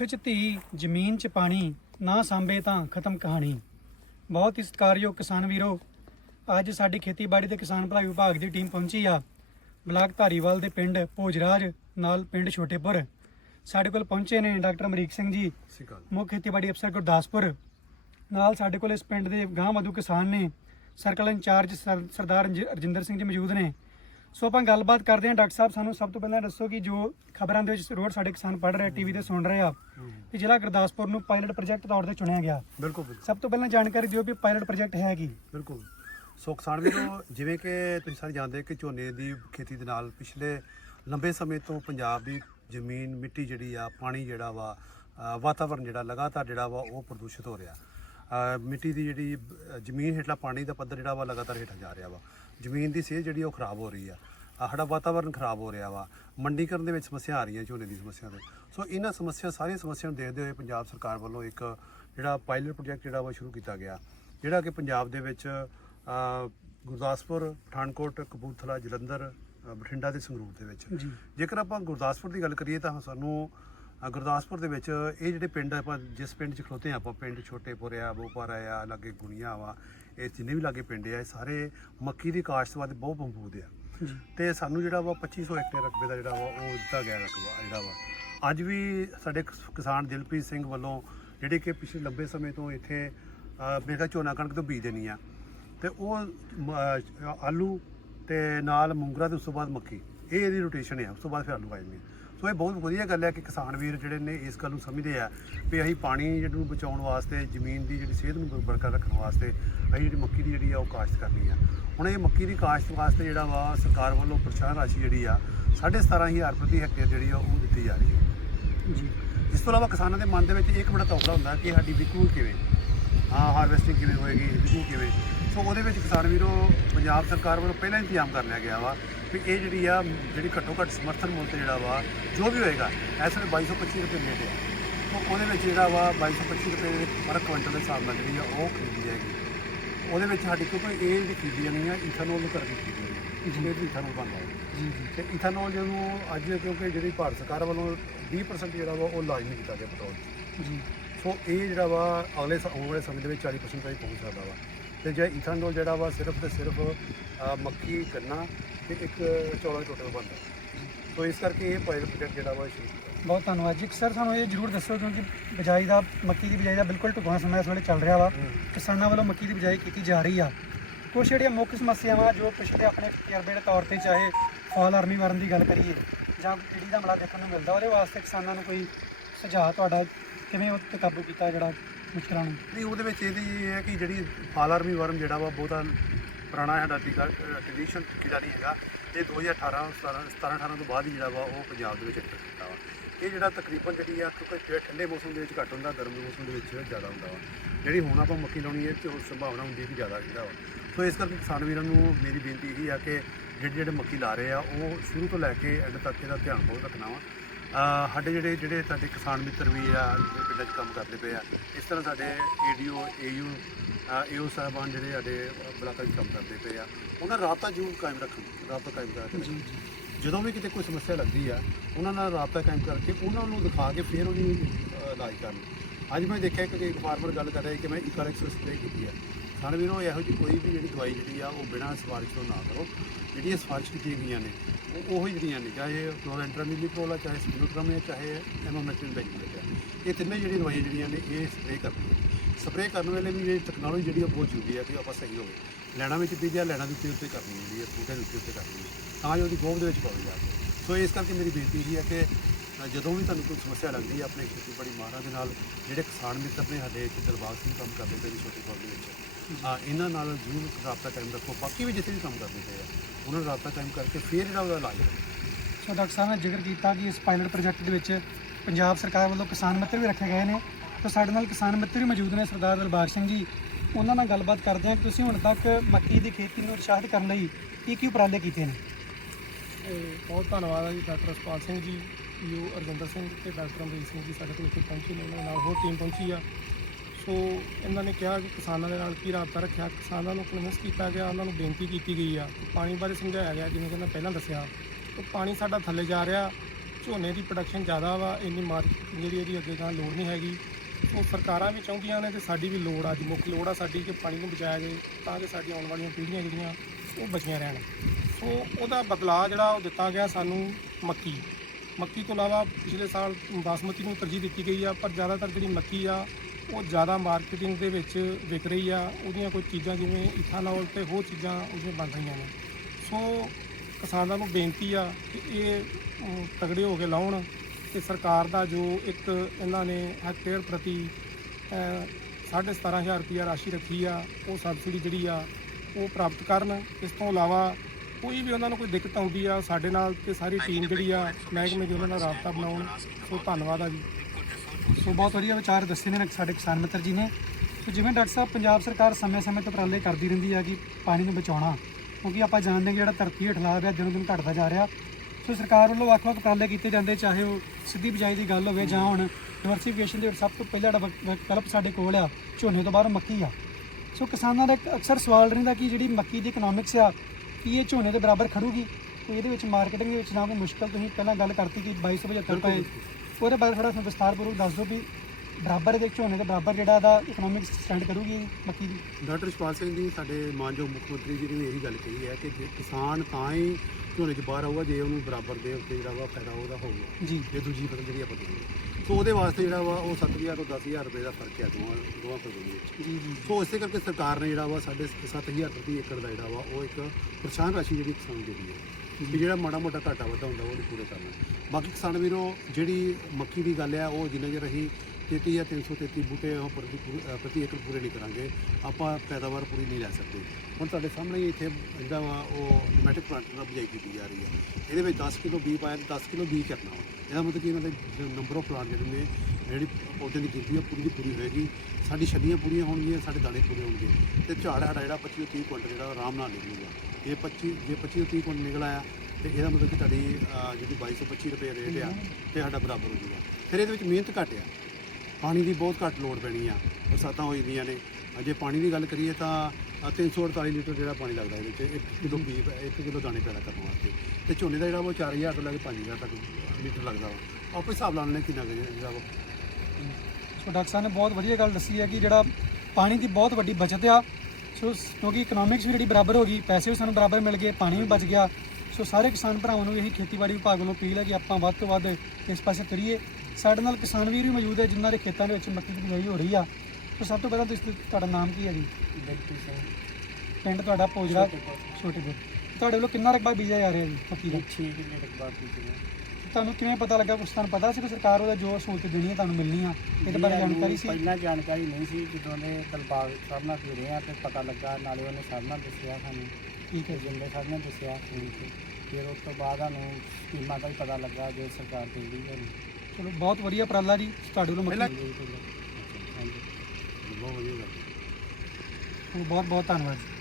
ਅੱਖ 'ਚ ਧੀ ਜ਼ਮੀਨ 'ਚ ਪਾਣੀ ਨਾ ਸਾਂਭੇ ਤਾਂ ਖਤਮ ਕਹਾਣੀ। ਬਹੁਤ ਹੀ ਸਤਿਕਾਰਯੋਗ ਕਿਸਾਨ ਵੀਰੋ ਅੱਜ ਸਾਡੀ ਖੇਤੀਬਾੜੀ ਤੇ ਕਿਸਾਨ ਭਲਾਈ ਵਿਭਾਗ ਦੀ ਟੀਮ ਪਹੁੰਚੀ ਆ। ਬਲਾਕ ਧਾਰੀਵਾਲ ਦੇ ਪਿੰਡ ਭੋਜਰਾਜ ਨਾਲ ਪਿੰਡ ਛੋਟੇਪੁਰ। ਸਾਡੇ ਕੋਲ ਪਹੁੰਚੇ ਨੇ ਡਾਕਟਰ ਅਮਰੀਕ ਸਿੰਘ ਜੀ ਮੁੱਖ ਖੇਤੀਬਾੜੀ ਅਫਸਰ ਗੁਰਦਾਸਪੁਰ। ਨਾਲ ਸਾਡੇ ਕੋਲ ਇਸ ਪਿੰਡ ਦੇ ਗਾਂ ਮਧੂ ਕਿਸਾਨ ਨੇ ਸਰਕਲ ਇੰਚਾਰਜ ਸਰ- ਸਰਦਾਰ ਰਜ- ਰਜਿੰਦਰ ਸਿੰਘ ਜੀ ਮੌਜੂਦ ਨੇ। ਸੋ ਆਪਾਂ ਗੱਲਬਾਤ ਕਰਦੇ ਹਾਂ ਡਾਕਟਰ ਸਾਹਿਬ ਸਾਨੂੰ ਸਭ ਤੋਂ ਪਹਿਲਾਂ ਦੱਸੋ ਕਿ ਜੋ ਖਬਰਾਂ ਦੇ ਵਿੱਚ ਰੋਜ਼ ਸਾਡੇ ਕਿਸਾਨ ਪੜ੍ਹ ਰਹੇ ਟੀਵੀ ਤੇ ਸੁਣ ਰਹੇ ਆ ਕਿ ਜ਼ਿਲ੍ਹਾ ਗੁਰਦਾਸਪੁਰ ਨੂੰ ਪਾਇਲਟ ਪ੍ਰੋਜੈਕਟ ਤੌਰ ਤੇ ਚੁਣਿਆ ਗਿਆ। ਬਿਲਕੁਲ ਸਭ ਤੋਂ ਪਹਿਲਾਂ ਜਾਣਕਾਰੀ ਦਿਓ ਕਿ ਪਾਇਲਟ ਪ੍ਰੋਜੈਕਟ ਹੈ ਕੀ। ਬਿਲਕੁਲ। ਸੋ ਕਿਸਾਨ ਵੀਰੋ ਜਿਵੇਂ ਕਿ ਤੁਸੀਂ ਸਾਰੇ ਜਾਣਦੇ ਕਿ ਝੋਨੇ ਦੀ ਖੇਤੀ ਦੇ ਨਾਲ ਪਿਛਲੇ ਲੰਬੇ ਸਮੇਂ ਤੋਂ ਪੰਜਾਬ ਦੀ ਜ਼ਮੀਨ ਮਿੱਟੀ ਜਿਹੜੀ ਆ ਪਾਣੀ ਜਿਹੜਾ ਵਾ ਵਾਤਾਵਰਣ ਜਿਹੜਾ ਲਗਾਤਾਰ ਜਿਹੜਾ ਵਾ ਉਹ ਪ੍ਰਦੂਸ਼ਿਤ ਹੋ ਰਿਹਾ। ਮਿੱਟੀ ਦੀ ਜਿਹੜੀ ਜ਼ਮੀਨ ਹੇਠਲਾ ਪਾਣੀ ਦਾ ਪੱਧਰ ਜਿਹੜਾ ਵਾ ਲਗਾਤਾਰ ਹੇਠਾਂ ਜਾ ਰਿਹਾ ਵਾ। ਜ਼ਮੀਨ ਦੀ ਸਿਹਤ ਜਿਹੜੀ ਉਹ ਖਰਾਬ ਹੋ ਰਹੀ ਆ। ਸਾਡਾ ਵਾਤਾਵਰਣ ਖਰਾਬ ਹੋ ਰਿਹਾ ਵਾ। ਮੰਡੀਕਰਨ ਦੇ ਵਿੱਚ ਸਮੱਸਿਆ ਆ ਰਹੀਆਂ ਝੋਨੇ ਦੀ ਸਮੱਸਿਆ ਦੇ ਸੋ ਇਹਨਾਂ ਸਮੱਸਿਆ ਸਾਰੀਆਂ ਸਮੱਸਿਆ ਨੂੰ ਦੇਖਦੇ ਹੋਏ ਪੰਜਾਬ ਸਰਕਾਰ ਵੱਲੋਂ ਇੱਕ ਜਿਹੜਾ ਪਾਇਲਟ ਪ੍ਰੋਜੈਕਟ ਜਿਹੜਾ ਵਾ ਸ਼ੁਰੂ ਕੀਤਾ ਗਿਆ। ਜਿਹੜਾ ਕਿ ਪੰਜਾਬ ਦੇ ਵਿੱਚ ਗੁਰਦਾਸਪੁਰ ਪਠਾਨਕੋਟ ਕਪੂਰਥਲਾ ਜਲੰਧਰ ਬਠਿੰਡਾ ਤੇ ਸੰਗਰੂਰ ਦੇ ਵਿੱਚ। ਜੇਕਰ ਆਪਾਂ ਗੁਰਦਾਸਪੁਰ ਦੀ ਗੱਲ ਕਰੀਏ ਤਾਂ ਸਾਨੂੰ ਗੁਰਦਾਸਪੁਰ ਦੇ ਵਿੱਚ ਇਹ ਜਿਹੜੇ ਪਿੰਡ ਆਪਾਂ ਜਿਸ ਪਿੰਡ 'ਚ ਖਲੋਤੇ ਆਪਾਂ ਪਿੰਡ ਛੋਟੇਪੁਰ ਆ ਬੋਪਾਰਾ ਆ ਲਾਗੇ ਗੁਣੀਆਂ ਵਾ ਇਹ ਜਿੰਨੇ ਵੀ ਲਾਗੇ ਪਿੰਡ ਆ ਇਹ ਸਾਰੇ ਮੱਕੀ ਦੀ ਕਾਸ਼ਤਵਾਦ ਬਹੁਤ ਮੌਜੂਦ ਆ। ਤੇ ਸਾਨੂੰ ਜਿਹੜਾ ਵਾ 2500 ਹੈਕਟੇਅਰ ਰਕਬੇ ਦਾ ਜਿਹੜਾ ਵਾ ਉਹ ਦਿੱਤਾ ਗਿਆ ਰਕਬਾ ਜਿਹੜਾ ਵਾ। ਅੱਜ ਵੀ ਸਾਡੇ ਕਿਸ- ਕਿਸਾਨ ਦਿਲਪ੍ਰੀਤ ਸਿੰਘ ਵੱਲੋਂ ਜਿਹੜੇ ਕਿ ਪਿਛਲੇ ਲੰਬੇ ਸਮੇਂ ਤੋਂ ਇੱਥੇ ਮੇਰੇ ਝੋਨਾ ਕਣਕ ਤੋਂ ਬੀਜ ਦੇਣੀ ਆ ਤੇ ਉਹ ਆਲੂ ਤੇ ਨਾਲ ਮੂੰਗਰਾ ਤੇ ਉਸ ਤੋਂ ਬਾਅਦ ਮੱਕੀ ਇਹ ਇਹਦੀ ਰੋਟੇਸ਼ਨ ਹੈ ਉਸ ਤੋਂ ਬਾਅਦ ਫਿਰ ਆਲੂ ਆਏ ਨੇ ਸੋ ਇਹ ਬਹੁਤ ਵਧੀਆ ਗੱਲ ਹੈ ਕਿ ਕਿਸਾਨ ਵੀਰ ਜਿਹੜੇ ਨੇ ਇਸ ਗੱਲ ਨੂੰ ਸਮਝਦੇ ਆ ਵੀ ਅਸੀਂ ਪਾਣੀ ਜਿਹਨੂੰ ਬਚਾਉਣ ਵਾਸਤੇ ਜ਼ਮੀਨ ਦੀ ਜਿਹੜੀ ਸਿਹਤ ਨੂੰ ਬਰਕਰਾਰ ਰੱਖਣ ਵਾਸਤੇ ਅਸੀਂ ਜਿਹੜੀ ਮੱਕੀ ਦੀ ਜਿਹੜੀ ਆ ਉਹ ਕਾਸ਼ਤ ਕਰਨੀ ਆ। ਹੁਣ ਇਹ ਮੱਕੀ ਦੀ ਕਾਸ਼ਤ ਵਾਸਤੇ ਜਿਹੜਾ ਵਾ ਸਰਕਾਰ ਵੱਲੋਂ ਪ੍ਰਸ਼ਾਸਨ ਰਾਸ਼ੀ ਜਿਹੜੀ ਆ 17500 ਪ੍ਰਤੀ ਹੈਕਟੇਅਰ ਜਿਹੜੀ ਆ ਉਹ ਦਿੱਤੀ ਜਾ ਰਹੀ ਹੈ। ਜੀ। ਇਸ ਤੋਂ ਇਲਾਵਾ ਕਿਸਾਨਾਂ ਦੇ ਮਨ ਦੇ ਵਿੱਚ ਇੱਕ ਬੜਾ ਤੌਖਲਾ ਹੁੰਦਾ ਕਿ ਸਾਡੀ ਵਿਕੂ ਕਿਵੇਂ? ਹਾਂ ਹਾਰਵੈਸਟਿੰਗ ਕਿਵੇਂ ਹੋਏਗੀ ਵਿਕੂ ਕਿਵੇਂ? ਸੋ ਉਹਦੇ ਵਿੱਚ ਕਿਸਾਨ ਵੀਰੋ ਪੰਜਾਬ ਸਰਕਾਰ ਵੱਲੋਂ ਪਹਿਲਾਂ ਹੀ ਇੰਤਜ਼ਾਮ ਕਰ ਲਿਆ ਗਿਆ ਵਾ ਵੀ ਇਹ ਜਿਹੜੀ ਆ ਜਿਹੜੀ ਘੱਟੋ ਘੱਟ ਸਮਰਥਨ ਮੁੱਲ ਤੇ ਜਿਹੜਾ ਵਾ ਜੋ ਵੀ ਹੋਏਗਾ ਇਸ ਵੇਲੇ 2225 ਰੁਪਏ ਰੇਟ ਹੈ ਸੋ ਉਹਦੇ ਵਿੱਚ ਜਿਹੜਾ ਵਾ 2225 ਰੁਪਏ ਪਰ ਕੁਇੰਟਲ ਦੇ ਹਿਸਾਬ ਨਾਲ ਜਿਹੜੀ ਆ ਉਹ ਖਰੀਦੀ ਜਾਏਗੀ। ਉਹਦੇ ਵਿੱਚ ਸਾਡੀ ਕਿਉਂਕਿ ਇਹ ਜਿਹੜੀ ਖਰੀਦੀ ਜਾਣੀ ਆ ਇਥਨੋਲ ਕਰਕੇ ਖਰੀਦੀ ਜਾਣੀ ਹੈ ਇਸ ਲਈ ਇਥਨੋਲ ਬਣਦਾ ਹੈ। ਜੀ ਜੀ। ਤੇ ਇਥਨੋਲ ਜਿਹਨੂੰ ਅੱਜ ਕਿਉਂਕਿ ਜਿਹੜੀ ਭਾਰਤ ਸਰਕਾਰ ਵੱਲੋਂ 20% ਜਿਹੜਾ ਵਾ ਉਹ ਲਾਜ਼ਮੀ ਕੀਤਾ ਗਿਆ ਪੈਟਰੋਲ ਜੀ। ਸੋ ਇਹ ਜਿਹੜਾ ਵਾ ਅਗਲੇ ਆਉਣ ਵਾਲੇ ਸਮੇਂ ਦੇ ਵਿੱਚ 40% ਤਾਈਂ ਪਹੁੰਚ ਸਕਦਾ ਵਾ। ਤੇ ਜੇ ਇਥਨੋਲ ਜਿਹੜਾ ਵਾ ਸਿਰਫ ਤੇ ਸਿਰਫ ਮੱਕੀ ਗੰਨਾ ਤੇ ਇੱਕ ਚੌਲਾਂ ਦਾ ਟੋਟਲ ਬਣਦਾ ਸੋ ਇਸ ਕਰਕੇ ਇਹ ਪਾਇਲਟ ਪ੍ਰੋਜੈਕਟ ਜਿਹੜਾ ਵਾ ਸ਼ੁਰੂ ਕੀਤਾ। ਬਹੁਤ ਧੰਨਵਾਦ ਜੀ। ਸਰ ਸਾਨੂੰ ਇਹ ਜਰੂਰ ਦੱਸੋ ਕਿਉਂਕਿ ਬਿਜਾਈ ਦਾ ਮੱਕੀ ਦੀ ਬਿਜਾਈ ਦਾ ਬਿਲਕੁਲ ਢੁਕਵਾਂ ਸਮਾਂ ਇਸ ਵੇਲੇ ਚੱਲ ਰਿਹਾ ਵਾ। ਕਿਸਾਨਾਂ ਵੱਲੋਂ ਮੱਕੀ ਦੀ ਬਿਜਾਈ ਕੀਤੀ ਜਾ ਰਹੀ ਆ। ਕੁਝ ਜਿਹੜੀਆਂ ਮੁੱਖ ਸਮੱਸਿਆਵਾਂ ਜੋ ਪਿਛਲੇ ਆਪਣੇ ਤਜਰਬੇ ਦੇ ਤੌਰ ਤੇ ਚਾਹੇ ਫਾਲ ਆਰਮੀ ਵਾਰਨ ਦੀ ਗੱਲ ਕਰੀਏ ਜਾਂ ਕੀੜੀ ਦਾ ਹਮਲਾ ਦੇਖਣ ਨੂੰ ਮਿਲਦਾ ਉਹਦੇ ਵਾਸਤੇ ਕਿਸਾਨਾਂ ਨੂੰ ਕੋਈ ਸੁਝਾਅ ਤੁਹਾਡਾ ਕਿਵੇਂ ਉਹ ਤੇ ਕਾਬੂ ਕੀਤਾ ਜਿਹੜਾ ਮੁਸ਼ਕਲਾਂ ਨੂੰ? ਨਹੀਂ ਉਹਦੇ ਵਿੱਚ ਇਹਦੀ ਇਹ ਹੈ ਕਿ ਜਿਹੜੀ ਫਾਲ ਆਰਮੀ ਵਰਮ ਜਿਹੜਾ ਵਾ ਬਹੁਤਾ ਪੁਰਾਣਾ ਸਾਡਾ ਟੀਕਾ ਟ੍ਰੈਡੀਸ਼ਨ ਕੀੜਾ ਨਹੀਂ ਹੈਗਾ ਇਹ 2018 17 17 18 ਤੋਂ ਬਾਅਦ ਹੀ ਜਿਹੜਾ ਵਾ ਉਹ ਪੰਜਾਬ ਦੇ ਵਿੱਚ ਐਂਟਰ ਕੀਤਾ ਵਾ। ਇਹ ਜਿਹੜਾ ਤਕਰੀਬਨ ਜਿਹੜੀ ਆ, ਕਿਉਂਕਿ ਠੰਡੇ ਮੌਸਮ ਦੇ ਵਿੱਚ ਘੱਟ ਹੁੰਦਾ, ਗਰਮ ਦੇ ਮੌਸਮ ਦੇ ਵਿੱਚ ਜ਼ਿਆਦਾ ਹੁੰਦਾ ਵਾ। ਜਿਹੜੀ ਹੁਣ ਆਪਾਂ ਮੱਕੀ ਲਾਉਣੀ ਹੈ ਤੇ ਉਹ ਸੰਭਾਵਨਾ ਹੁੰਦੀ ਹੈ ਕਿ ਜ਼ਿਆਦਾ ਜਿਹੜਾ ਵਾ। ਸੋ ਇਸ ਕਰਕੇ ਕਿਸਾਨ ਵੀਰਾਂ ਨੂੰ ਮੇਰੀ ਬੇਨਤੀ ਇਹੀ ਆ ਕਿ ਜਿਹੜੇ ਜਿਹੜੇ ਮੱਕੀ ਲਾ ਰਹੇ ਆ, ਉਹ ਸ਼ੁਰੂ ਤੋਂ ਲੈ ਕੇ ਐਂਡ ਤੱਕ ਇਹਦਾ ਧਿਆਨ ਬਹੁਤ ਰੱਖਣਾ ਵਾ। ਸਾਡੇ ਜਿਹੜੇ ਜਿਹੜੇ ਸਾਡੇ ਕਿਸਾਨ ਮਿੱਤਰ ਵੀ ਆ ਜਿਹੜੇ ਪਿੰਡਾਂ 'ਚ ਕੰਮ ਕਰਦੇ ਪਏ ਆ ਇਸ ਤਰ੍ਹਾਂ ਸਾਡੇ ਏਡੀਓ ਏਯੂ ਏਓ ਸਾਹਿਬਾਨ ਜਿਹੜੇ ਸਾਡੇ ਬਲਾਕਾਂ 'ਚ ਕੰਮ ਕਰਦੇ ਪਏ ਆ ਉਹਨਾਂ ਦਾ ਰਾਬਤਾ ਜ਼ਰੂਰ ਕਾਇਮ ਰੱਖਣ ਰਾਬਤਾ ਕਾਇਮ ਜੀ ਜਦੋਂ ਵੀ ਕਿਤੇ ਕੋਈ ਸਮੱਸਿਆ ਲੱਗਦੀ ਆ ਉਹਨਾਂ ਨਾਲ ਰਾਬਤਾ ਕਾਇਮ ਕਰਕੇ ਉਹਨਾਂ ਨੂੰ ਦਿਖਾ ਕੇ ਫਿਰ ਉਹਦੀ ਇਲਾਜ ਕਰਨ। ਅੱਜ ਮੈਂ ਦੇਖਿਆ ਕਿ ਇੱਕ ਫਾਰਮਰ ਗੱਲ ਕਰ ਰਿਹਾ ਕਿ ਮੈਂ ਇਕਾਲਿਕਸ ਸਪਰੇਅ ਕੀਤੀ ਆ। ਸਾਨੂੰ ਵੀਰੋ ਇਹੋ ਜਿਹੀ ਕੋਈ ਵੀ ਜਿਹੜੀ ਦਵਾਈ ਜਿਹੜੀ ਆ ਉਹ ਬਿਨਾਂ ਸਿਫਾਰਿਸ਼ ਤੋਂ ਨਾ ਕਰੋ। ਜਿਹੜੀਆਂ ਸਿਫਾਰਿਸ਼ ਕੀਤੀਆਂ ਗਈਆਂ ਨੇ ਉਹ ਉਹੀ ਜਿਹੜੀਆਂ ਨੇ, ਚਾਹੇ ਕਲੋਰੈਂਟਰਾਮਿਲੀਪ੍ਰੋਲ ਆ, ਚਾਹੇ ਸਪਿਨੋਟਰਮ ਹੈ ਚਾਹੇ ਐਮੋਮੈਕਟਿਨ ਬੈਕਟੀਰੀਆ ਹੈ ਇਹ ਤਿੰਨੇ ਜਿਹੜੀਆਂ ਦਵਾਈਆਂ ਜਿਹੜੀਆਂ ਨੇ, ਇਹ ਸਪਰੇਅ ਕਰਦੀਆਂ ਸਪਰੇਅ ਕਰਨ ਵੇਲੇ ਵੀ ਜਿਹੜੀ ਟੈਕਨੋਲੋਜੀ ਜਿਹੜੀ ਆ ਬਹੁਤ ਜ਼ਰੂਰੀ ਹੈ ਕਿ ਆਪਾਂ ਸਹੀ ਹੋਵੇ। ਲੈਣਾ ਵਿੱਚ ਬੀਜਿਆ ਲੈਣਾ ਦੇ ਉੱਤੇ ਕਰਨੀ ਹੁੰਦੀ ਹੈ ਬੂਟੇ ਦੇ ਉੱਤੇ ਕਰਨੀ ਹੁੰਦੀ ਹੈ ਤਾਂ ਜੋ ਉਹਦੀ ਗੋਭ ਦੇ ਵਿੱਚ ਪਾਉਣੀ ਜਾ ਸੋ ਇਸ ਕਰਕੇ ਮੇਰੀ ਬੇਨਤੀ ਇਹ ਹੈ ਕਿ ਜਦੋਂ ਵੀ ਤੁਹਾਨੂੰ ਕੋਈ ਸਮੱਸਿਆ ਲੱਗਦੀ ਹੈ ਆਪਣੇ ਖੇਤੀਬਾੜੀ ਮਾਹਰਾਂ ਦੇ ਨਾਲ, ਜਿਹੜੇ ਕਿਸਾਨ ਮਿੱਤਰ ਨੇ ਸਾਡੇ ਇੱਥੇ ਦਿਲਬਾਗ ਸਿੰਘ ਕੰਮ ਕਰਦੇ ਪਏ ਛੋਟੀ ਫੌਜ ਦੇ ਵਿੱਚ ਆ ਇਹਨਾਂ ਨਾਲ ਜ਼ਰੂਰ ਰਾਬਤਾ ਕਾਇਮ ਰੱਖੋ। ਬਾਕੀ ਵੀ ਜਿੱਥੇ ਵੀ ਕੰਮ ਕਰਦੇ ਪਏ ਆ ਉਹਨਾਂ ਨਾਲ ਰਾਬਤਾ ਕਾਇਮ ਕਰਕੇ ਫਿਰ ਜਿਹੜਾ ਉਹਦਾ ਇਲਾਜ ਕਰੋ। ਸੋ ਡਾਕਟਰ ਸਾਹਿਬ ਨੇ ਜ਼ਿਕਰ ਕੀਤਾ ਕਿ ਇਸ ਪਾਇਲਟ ਪ੍ਰੋਜੈਕਟ ਦੇ ਵਿੱਚ ਪੰਜਾਬ ਸਰਕਾਰ ਵੱਲੋਂ ਕਿਸਾਨ ਮਿੱਤਰ ਵੀ ਰੱਖੇ ਗਏ ਨੇ। ਤਾਂ ਸਾਡੇ ਨਾਲ ਕਿਸਾਨ ਮਿੱਤਰ ਵੀ ਮੌਜੂਦ ਨੇ ਸਰਦਾਰ ਦਿਲਬਾਗ ਸਿੰਘ ਜੀ। ਉਹਨਾਂ ਨਾਲ ਗੱਲਬਾਤ ਕਰਦੇ ਹਾਂ ਕਿ ਤੁਸੀਂ ਹੁਣ ਤੱਕ ਮੱਕੀ ਦੀ ਖੇਤੀ ਨੂੰ ਉਤਸ਼ਾਹਿਤ ਕਰਨ ਲਈ ਕੀ ਕੀ ਉਪਰਾਲੇ ਕੀਤੇ ਨੇ? ਬਹੁਤ ਧੰਨਵਾਦ ਹੈ ਜੀ ਡਾਕਟਰ ਰਸਪਾਲ ਸਿੰਘ ਜੀ ਯੂ ਅਰਜਿੰਦਰ ਸਿੰਘ ਤੇ ਡਾਕਟਰ ਅਮਰੀਕ ਸਿੰਘ ਜੀ ਸਾਡੇ ਕੋਲ ਇੱਥੇ ਪਹੁੰਚੇ ਨੇ ਉਹਨਾਂ ਦੇ ਨਾਲ ਹੋਰ ਟੀਮ ਪਹੁੰਚੀ ਆ। ਸੋ ਇਹਨਾਂ ਨੇ ਕਿਹਾ ਕਿ ਕਿਸਾਨਾਂ ਦੇ ਨਾਲ ਕੀ ਰਾਬਤਾ ਰੱਖਿਆ, ਕਿਸਾਨਾਂ ਨੂੰ ਕਨਵਿੰਸ ਕੀਤਾ ਗਿਆ, ਉਹਨਾਂ ਨੂੰ ਬੇਨਤੀ ਕੀਤੀ ਗਈ ਆ ਪਾਣੀ ਬਾਰੇ ਸਮਝਾਇਆ ਗਿਆ, ਜਿਵੇਂ ਕਿ ਮੈਂ ਪਹਿਲਾਂ ਦੱਸਿਆ। ਕਿ ਪਾਣੀ ਸਾਡਾ ਥੱਲੇ ਜਾ ਰਿਹਾ, ਝੋਨੇ ਦੀ ਪ੍ਰੋਡਕਸ਼ਨ ਜ਼ਿਆਦਾ ਵਾ, ਇੰਨੀ ਮਾਰਕੀਟ ਜਿਹੜੀ ਇਹਦੀ ਅੱਗੇ ਗਾਂ ਲੋੜ ਨਹੀਂ ਹੈਗੀ। ਸੋ ਸਰਕਾਰਾਂ ਵੀ ਚਾਹੁੰਦੀਆਂ ਨੇ ਤੇ ਸਾਡੀ ਵੀ ਲੋੜ ਆ, ਅੱਜ ਮੁੱਖ ਲੋੜ ਆ ਸਾਡੀ ਕਿ ਪਾਣੀ ਨੂੰ ਬਚਾਇਆ ਜਾਏ, ਤਾਂ ਕਿ ਸਾਡੀ ਆਉਣ ਵਾਲੀਆਂ ਪੀੜ੍ਹੀਆਂ ਜਿਹੜੀਆਂ, ਉਹ ਬਚੀਆਂ ਰਹਿਣ। ਸੋ ਉਹਦਾ ਬਦਲਾਅ ਜਿਹੜਾ ਉਹ ਦਿੱਤਾ ਗਿਆ ਸਾਨੂੰ ਮੱਕੀ। ਮੱਕੀ ਤੋਂ ਇਲਾਵਾ ਪਿਛਲੇ ਸਾਲ ਬਾਸਮਤੀ ਨੂੰ ਤਰਜੀਹ ਦਿੱਤੀ ਗਈ ਆ ਪਰ ਜ਼ਿਆਦਾਤਰ ਜਿਹੜੀ ਮੱਕੀ ਆ ਉਹ ਜ਼ਿਆਦਾ ਮਾਰਕੀਟਿੰਗ ਦੇ ਵਿੱਚ ਵਿਕ ਰਹੀ ਆ। ਉਹਦੀਆਂ ਕੋਈ ਚੀਜ਼ਾਂ ਜਿਵੇਂ ਇਥਾਨੋਲ ਤੇ ਹੋਰ ਚੀਜ਼ਾਂ ਉਹਦੀਆਂ ਬਣ ਰਹੀਆਂ ਨੇ। ਸੋ ਕਿਸਾਨਾਂ ਨੂੰ ਬੇਨਤੀ ਆ ਕਿ ਇਹ ਅਮ, ਤਗੜੇ ਹੋ ਕੇ ਲਾਉਣ ਤੇ ਸਰਕਾਰ ਦਾ ਜੋ ਇੱਕ ਇਹਨਾਂ ਨੇ ਹੈਕਟੇਅਰ ਪ੍ਰਤੀ ਅ, ਸਾਢੇ ਸਤਾਰਾਂ ਹਜ਼ਾਰ ਰੁਪਈਆ ਰਾਸ਼ੀ ਰੱਖੀ ਆ ਉਹ ਸਬਸਿਡੀ ਜਿਹੜੀ ਆ ਉਹ ਪ੍ਰਾਪਤ ਕਰਨ। ਇਸ ਤੋਂ ਇਲਾਵਾ ਕੋਈ ਵੀ ਉਹਨਾਂ ਨੂੰ ਕੋਈ ਦਿੱਕਤ ਆਉਂਦੀ ਆ, ਸਾਡੇ ਨਾਲ ਤੇ ਸਾਰੀ ਟੀਮ ਜਿਹੜੀ ਆ, ਮਹਿਕਮੇ ਦੀ ਉਹਨਾਂ ਨਾਲ ਰਾਬਤਾ ਬਣਾਉਣ। ਸੋ ਧੰਨਵਾਦ ਆ ਜੀ। ਸੋ ਬਹੁਤ ਵਧੀਆ ਵਿਚਾਰ ਦੱਸੇ ਨੇ ਸਾਡੇ ਕਿਸਾਨ ਮਿੱਤਰ ਜੀ ਨੇ। ਸੋ ਜਿਵੇਂ ਡਾਕਟਰ ਸਾਹਿਬ, ਪੰਜਾਬ ਸਰਕਾਰ ਸਮੇਂ-ਸਮੇਂ ਤੇ ਉਪਰਾਲੇ ਕਰਦੀ ਰਹਿੰਦੀ ਆ ਕਿ ਪਾਣੀ ਨੂੰ ਬਚਾਉਣਾ, ਕਿਉਂਕਿ ਆਪਾਂ ਜਾਣਦੇ ਹਾਂ ਕਿ ਜਿਹੜਾ ਧਰਤੀ ਹੇਠ ਲਾਭ ਹੈ ਦਿਨੋਂ ਦਿਨ ਘਟਦਾ ਜਾ ਰਿਹਾ। ਸੋ ਸਰਕਾਰ ਵੱਲੋਂ ਵੱਖ-ਵੱਖ ਉਪਰਾਲੇ ਕੀਤੇ ਜਾਂਦੇ, ਚਾਹੇ ਉਹ ਸਿੱਧੀ ਬਿਜਾਈ ਦੀ ਗੱਲ ਹੋਵੇ ਜਾਂ ਹੁਣ ਡਿਵਰਸੀਫਿਕੇਸ਼ਨ ਦੇ ਸਭ ਤੋਂ ਪਹਿਲਾ ਵਿਕਲਪ ਸਾਡੇ ਕੋਲ ਆ, ਝੋਨੇ ਤੋਂ ਬਾਅਦ ਮੱਕੀ ਆ। ਸੋ ਕਿਸਾਨਾਂ ਦਾ ਇੱਕ ਅਕਸਰ ਸਵਾਲ ਰਹਿੰਦਾ ਕਿ ਜਿਹੜੀ ਮੱਕੀ ਦੀ ਇਕਨੋਮਿਕਸ ਆ ਕੀ ਇਹ ਝੋਨੇ ਦੇ ਬਰਾਬਰ ਖੜੂਗੀ? ਕੋਈ ਇਹਦੇ ਵਿੱਚ ਮਾਰਕੀਟਿੰਗ ਦੇ ਵਿੱਚ ਨਾ ਕੋਈ ਮੁਸ਼ਕਲ ਤੁਸੀਂ ਪਹਿਲਾਂ ਗੱਲ ਕਰਤੀ ਕਿ 2275 ਰੁਪਏ ਉਹਦੇ ਬਾਰੇ ਥੋੜਾ ਵਿਸਤਾਰਪੂਰਵਕ ਦੱਸ ਦਿਓ ਵੀ ਬਰਾਬਰ ਦੇ ਝੋਨੇ ਦੇ ਬਰਾਬਰ ਜਿਹੜਾ ਇਹਦਾ ਇਕਨੋਮਿਕਸ ਸਟੈਂਡ ਕਰੂਗੀ ਮੱਕੀ ਦੀ। ਡਾਕਟਰ ਸ਼ਪਾਲ ਸਿੰਘ ਜੀ ਸਾਡੇ ਮਾਨਯੋਗ ਮੁੱਖ ਮੰਤਰੀ ਜੀ ਨੇ ਵੀ ਇਹੀ ਗੱਲ ਕਹੀ ਹੈ ਕਿ ਜੇ ਕਿਸਾਨ ਤਾਂ ਹੀ ਝੋਨੇ 'ਚ ਬਾਹਰ ਆਊਗਾ ਜੇ ਉਹਨੂੰ ਬਰਾਬਰ ਦੇ ਉੱਤੇ ਜਿਹੜਾ ਵਾ ਫਾਇਦਾ ਉਹਦਾ ਹੋਊਗਾ। ਜੀ। ਇਹ ਦੂਜੀ ਫਸਲ ਜਿਹੜੀ ਆਪਾਂ ਦੇਣੀ ਸੋ ਉਹਦੇ ਵਾਸਤੇ ਜਿਹੜਾ ਵਾ ਉਹ 7000 ਤੋਂ 10000 ਰੁਪਏ ਦਾ ਫ਼ਰਕ ਹੈ ਦੋਵਾਂ ਦੋਵਾਂ ਫਸਲਾਂ ਵਿੱਚ। ਜੀ ਜੀ ਸੋ ਇਸੇ ਕਰਕੇ ਸਰਕਾਰ ਨੇ ਜਿਹੜਾ ਵਾ ਸਾਡੇ 7000 ਪ੍ਰਤੀ ਏਕੜ ਦਾ ਜਿਹੜਾ ਵਾ ਉਹ ਇੱਕ ਪ੍ਰੋਤਸਾਹਨ ਰਾਸ਼ੀ ਜਿਹੜੀ ਕਿਸਾਨ ਨੂੰ ਦੇਣੀ ਹੈ। ਕਿ ਜਿਹੜਾ ਮਾੜਾ ਮੋਟਾ ਘਾਟਾ ਵਾਧਾ ਹੁੰਦਾ ਉਹਨੂੰ ਪੂਰੇ ਕਰਨਾ। ਬਾਕੀ ਕਿਸਾਨ ਵੀਰੋ ਜਿਹੜੀ ਮੱਕੀ ਦੀ ਗੱਲ ਆ ਉਹ ਜਿੰਨਾ ਚਿਰ ਅਸੀਂ 33 ਜਾਂ 333 ਬੂਟੇ ਉਹ ਪ੍ਰਤੀ ਪੂ- ਅ, ਪ੍ਰਤੀ ਏਕੜ ਪੂਰੇ ਨਹੀਂ ਕਰਾਂਗੇ ਆਪਾਂ ਪੈਦਾਵਾਰ ਪੂਰੀ ਨਹੀਂ ਲੈ ਸਕਦੇ। ਹੁਣ ਤੁਹਾਡੇ ਸਾਹਮਣੇ ਹੀ ਇੱਥੇ ਜਿਹੜਾ ਵਾ ਉਹ ਨਿਊਮੈਟਿਕ ਪਲਾਂਟ ਨਾਲ ਬਿਜਾਈ ਕੀਤੀ ਜਾ ਰਹੀ ਹੈ। ਇਹਦੇ ਵਿੱਚ 10 ਕਿਲੋ ਬੀ ਪਾਇਆ ਤੇ 10 ਕਿਲੋ ਬੀ ਕਰਨਾ ਵਾ। ਇਹਦਾ ਮਤਲਬ ਕਿ ਇਹਨਾਂ ਦੇ ਨੰਬਰ ਆਫ ਪਲਾਂਟ ਜਿਹੜੇ ਨੇ ਜਿਹੜੀ ਪੌਦਿਆਂ ਦੀ ਗਿਣਤੀ ਉਹ ਪੂਰੀ ਦੀ ਪੂਰੀ ਹੋਏਗੀ। ਸਾਡੀ ਛੱਲੀਆਂ ਪੂਰੀਆਂ ਹੋਣਗੀਆਂ ਸਾਡੇ ਦਾਣੇ ਪੂਰੇ ਹੋਣਗੇ। ਤੇ ਝਾੜ ਸਾਡਾ ਜਿਹੜਾ 25 30 ਕੁਇੰਟਲ ਜਿਹੜਾ ਆਰਾਮ ਨਾਲ ਨਿਕਲੂਗਾ। ਇਹ 25 ਜੇ 25 30 ਕੁਇੰਟਲ ਨਿਕਲ ਆਇਆ ਤੇ ਇਹਦਾ ਮਤਲਬ ਕਿ ਤੁਹਾਡੀ ਅਹ, ਜਿਹੜੀ 2225 ਰੁਪਏ ਰੇਟ ਆ ਤੇ ਸਾਡਾ ਬਰਾਬਰ ਹੋ ਜਾਊਗਾ। ਫਿਰ ਇਹਦੇ ਵਿੱਚ ਮਿਹਨਤ ਘੱਟ ਆ। ਪਾਣੀ ਦੀ ਬਹੁਤ ਘੱਟ ਲੋੜ ਪੈਣੀ ਆ। ਬਰਸਾਤਾਂ ਹੋ ਜਾਂਦੀਆਂ ਨੇ। ਜੇ ਪਾਣੀ ਦੀ ਗੱਲ ਕਰੀਏ ਤਾਂ ਅਹ 348 ਲੀਟਰ ਜਿਹੜਾ ਪਾਣੀ ਲੱਗਦਾ ਇਹਦੇ ਵਿੱਚ 1 ਕਿਲੋ ਬੀ 1 ਕਿਲੋ ਦਾਣੇ ਪੈਦਾ ਕਰਨ ਵਾਸਤੇ। ਤੇ ਝੋਨੇ ਦਾ ਜਿਹੜਾ ਉਹ 4000 ਤੋਂ ਲੈ ਕੇ 5000 ਤੱਕ ਲੀਟਰ ਲੱਗਦਾ ਵਾ। ਆਪੇ ਹਿਸਾਬ ਲਾ ਲੈਣੇ ਕਿੰਨਾ ਕੁ ਜਿਹੜਾ ਸੋ ਡਾਕਟਰ ਸਾਹਿਬ ਨੇ ਬਹੁਤ ਵਧੀਆ ਗੱਲ ਦੱਸੀ ਹੈ ਕਿ ਜਿਹੜਾ ਪਾਣੀ ਦੀ ਬਹੁਤ ਵੱਡੀ ਬਚਤ ਆ ਸੋ ਕਿਉਂਕਿ ਇਕਨੋਮਿਕਸ ਵੀ ਜਿਹੜੀ ਬਰਾਬਰ ਹੋ ਗਈ ਪੈਸੇ ਵੀ ਸਾਨੂੰ ਬਰਾਬਰ ਮਿਲ ਗਏ ਪਾਣੀ ਵੀ ਬਚ ਗਿਆ ਸੋ ਸਾਰੇ ਕਿਸਾਨ ਭਰਾਵਾਂ ਨੂੰ ਇਹੀ ਖੇਤੀਬਾੜੀ ਵਿਭਾਗ ਵੱਲੋਂ ਅਪੀਲ ਹੈ ਕਿ ਆਪਾਂ ਵੱਧ ਤੋਂ ਵੱਧ ਇਸ ਪਾਸੇ ਕਰੀਏ ਸਾਡੇ ਨਾਲ ਕਿਸਾਨ ਵੀਰ ਵੀ ਮੌਜੂਦ ਹੈ ਜਿਨ੍ਹਾਂ ਦੇ ਖੇਤਾਂ ਦੇ ਵਿੱਚ ਮੱਕੀ ਦੀ ਬਿਜਾਈ ਹੋ ਰਹੀ ਆ। ਸੋ ਸਭ ਤੋਂ ਪਹਿਲਾਂ ਤੁਸੀਂ ਤੁਹਾਡਾ ਨਾਮ ਕੀ ਹੈ ਜੀ? ਪਿੰਡ ਤੁਹਾਡਾ ਪੋਜਰਾ ਛੋਟੇਪੁਰ। ਤੁਹਾਡੇ ਵੱਲੋਂ ਕਿੰਨਾ ਰਕਬਾ ਬੀਜਿਆ ਜਾ ਰਿਹਾ ਜੀ ਮੱਕੀ ਦਾ? 6 ਕਿਲੇ ਰਕਬਾ ਬੀਜਣਾ ਤੁਹਾਨੂੰ ਕਿਵੇਂ ਪਤਾ ਲੱਗਾ? ਕੁਛ ਤੁਹਾਨੂੰ ਪਤਾ ਸੀ ਕਿ ਸਰਕਾਰ ਉਹਦਾ ਜੋ ਸਹੂਲਤ ਦੇਣੀ ਹੈ ਤੁਹਾਨੂੰ ਮਿਲਣੀ ਆ? ਇਹਦੇ ਬਾਰੇ ਜਾਣਕਾਰੀ ਸੀ? ਪਹਿਲਾਂ ਜਾਣਕਾਰੀ ਨਹੀਂ ਸੀ ਜਦੋਂ ਦੇ ਦਲਬਾਗ ਸਾਹਿਬ ਨਾਲ ਜੁੜੇ ਆ ਤੇ ਪਤਾ ਲੱਗਾ ਨਾਲੇ ਉਹਨੇ ਸਭ ਨਾਲ ਦੱਸਿਆ ਸਾਨੂੰ। ਠੀਕ ਹੈ। ਜਿੰਦੇ ਸਾਹਿਬ ਨੇ ਦੱਸਿਆ ਫੋਨ ਤੇ ਫਿਰ ਉਸ ਤੋਂ ਬਾਅਦ ਸਾਨੂੰ ਸਕੀਮਾਂ ਦਾ ਹੀ ਪਤਾ ਲੱਗਾ ਜੋ ਸਰਕਾਰ ਦਿੰਦੀ ਹੈ। ਚਲੋ ਬਹੁਤ ਵਧੀਆ ਉਪਰਾਲਾ ਜੀ ਤੁਹਾਡੇ ਵੱਲੋਂ ਮੱਕੀ ਹਾਂਜੀ। ਬਹੁਤ ਵਧੀਆ ਬਹੁਤ ਬਹੁਤ ਧੰਨਵਾਦ ਜੀ।